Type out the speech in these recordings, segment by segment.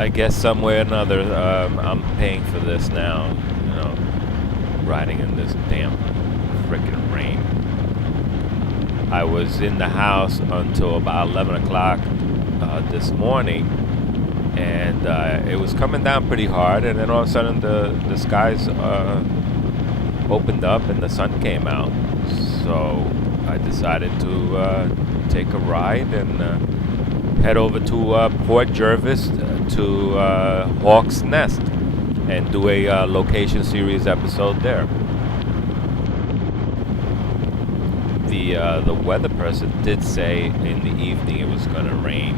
I guess some way or another, I'm paying for this now. You know, riding in this damn freaking rain. I was in the house until about 11 o'clock this morning, and it was coming down pretty hard. And then all of a sudden, the skies opened up and the sun came out. So I decided to take a ride and head over to Port Jervis to Hawk's Nest and do a location series episode there. The weather person did say in the evening it was going to rain,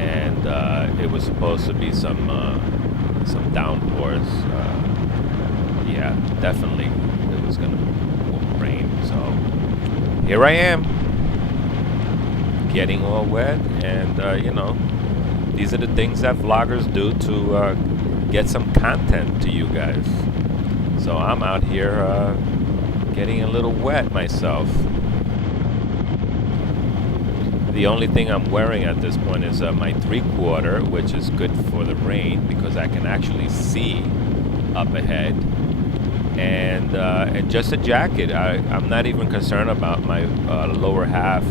and it was supposed to be some downpours. Yeah, definitely it was going to rain. So here I am, getting all wet, and these are the things that vloggers do to get some content to you guys. So I'm out here getting a little wet myself. The only thing I'm wearing at this point is my 3/4, which is good for the rain because I can actually see up ahead, and just a jacket. I'm not even concerned about my lower half.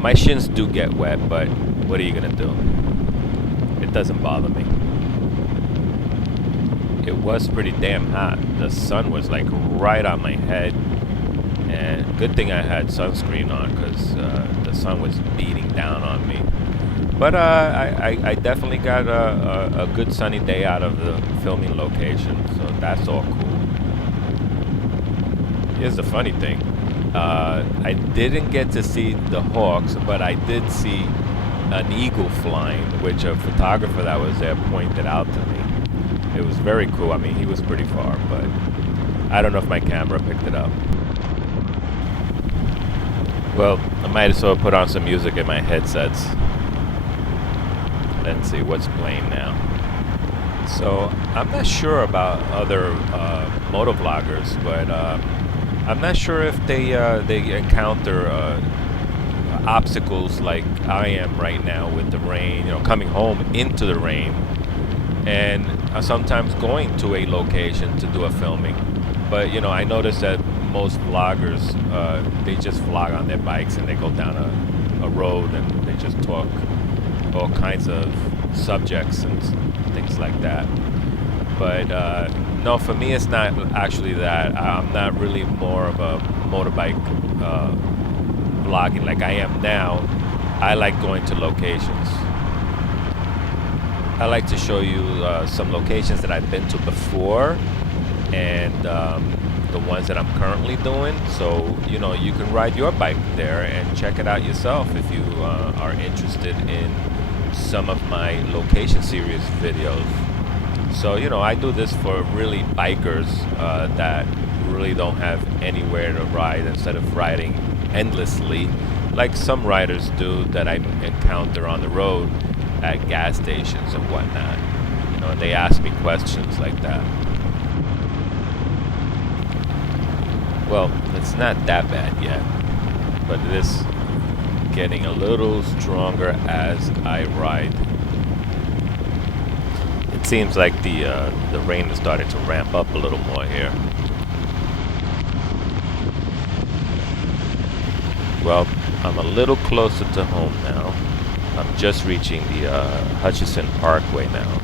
My shins do get wet, but what are you gonna do? It doesn't bother me. It was pretty damn hot. The sun was like right on my head, and good thing I had sunscreen on because the sun was beating down on me. But I definitely got a good sunny day out of the filming location, so that's all cool. Here's the funny thing. I didn't get to see the hawks, but I did see an eagle flying, which a photographer that was there pointed out to me. It was very cool. I mean, he was pretty far, but I don't know if my camera picked it up. Well, I might as well put on some music in my headsets. Let's see what's playing now. So I'm not sure about other motovloggers, but I'm not sure if they encounter obstacles like I am right now with the rain. Coming home into the rain, and sometimes going to a location to do a filming. But I noticed that most vloggers they just vlog on their bikes and they go down a road and they just talk all kinds of subjects and things like that. But no, for me it's not actually that. I'm not really more of a motorbike vlogging like I am now. I like going to locations. I like to show you some locations that I've been to before, and the ones that I'm currently doing. So you can ride your bike there and check it out yourself if you are interested in some of my location series videos. So I do this for really bikers that really don't have anywhere to ride, instead of riding endlessly like some riders do that I encounter on the road at gas stations and whatnot. And they ask me questions like that. Well, it's not that bad yet, but it is getting a little stronger as I ride. It seems like the rain is starting to ramp up a little more here. Well, I'm a little closer to home now. I'm just reaching the Hutchison Parkway now.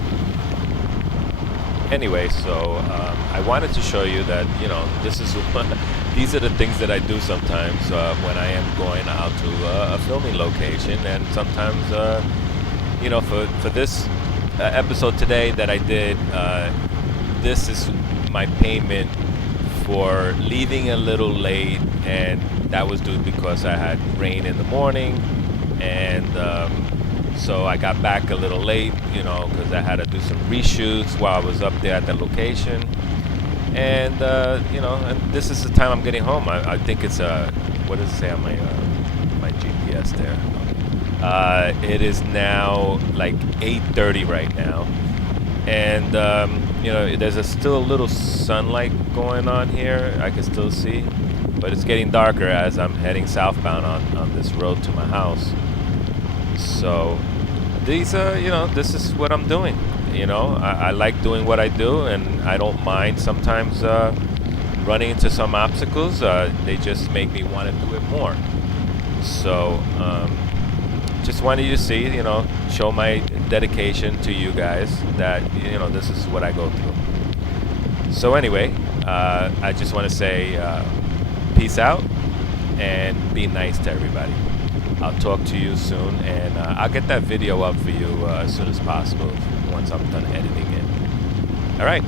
Anyway, so I wanted to show you that these are the things that I do sometimes when I am going out to a filming location, and sometimes for this episode today that I did, this is my payment for leaving a little late, and that was due because I had rain in the morning, and so I got back a little late, because I had to do some reshoots while I was up there at the location. And, and this is the time I'm getting home. I think it's, what does it say on my GPS there? It is now like 8:30 right now. And, there's still a little sunlight going on here. I can still see. But it's getting darker as I'm heading southbound on this road to my house. So these you know, this is what I'm doing. You know, I like doing what I do, and I don't mind sometimes running into some obstacles. They just make me want to do it more. So just wanted you to see, you know, show my dedication to you guys that, you know, this is what I go through. So anyway, I just want to say peace out and be nice to everybody. I'll talk to you soon, and I'll get that video up for you as soon as possible once I'm done editing it. All right.